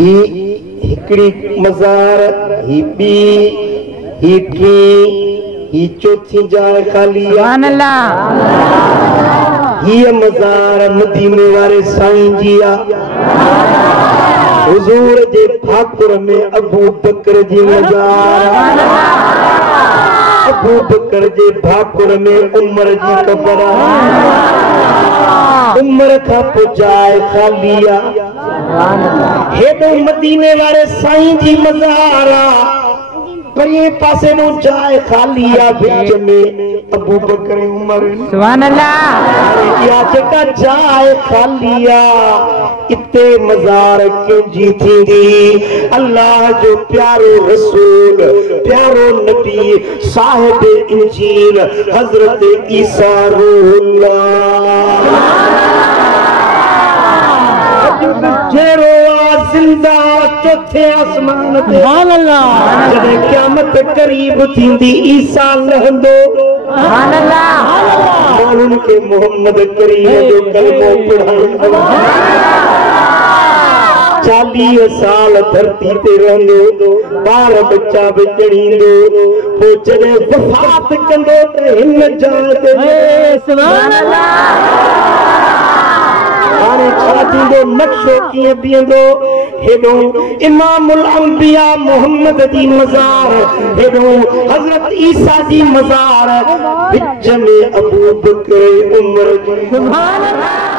ही हिकड़ी मज़ार ही बी ही टी ही चौथी जाए खाली सुभान अल्लाह ये मज़ार मदीने वाले साईं जी आ हुजूर जे ठाकुर में अबू बकर जी मज़ार अबू बकर जे ठाकुर में उमर जी कबर उमर का पुजाए खालिया हेडो मदीने वाले साईं जी मज़ार पर ये पासे नो जाए खालिया बीच में अबू बकर उमर सुभान अल्लाह या जगह जाए खालिया इत्ते मज़ार के जीती दी अल्लाह जो प्यारो रसूल प्यारो नबी साहिब इंजील हजरत ईसा रूहुल्लाह जेरो जिंदा चौथे आसमान पे सुभान अल्लाह जब क़यामत करीब थींदी ईसा लहंदो सुभान अल्लाह मालूम के मोहम्मद करीम जो कलमो पढ़ाईंदो 40 साल धरती ते रहंदो बाल बच्चा विचड़ींदो पोइ जॾहिं वफ़ात कंदो त हिन जाइ ते सुभान अल्लाह नक्शो कीअं बीहंदो हेॾो इमामुल अंबिया मोहम्मद जी मज़ार हेॾो हज़रत ईसा जी मज़ार विच में अबू बकर उमर जी सुभान अल्लाह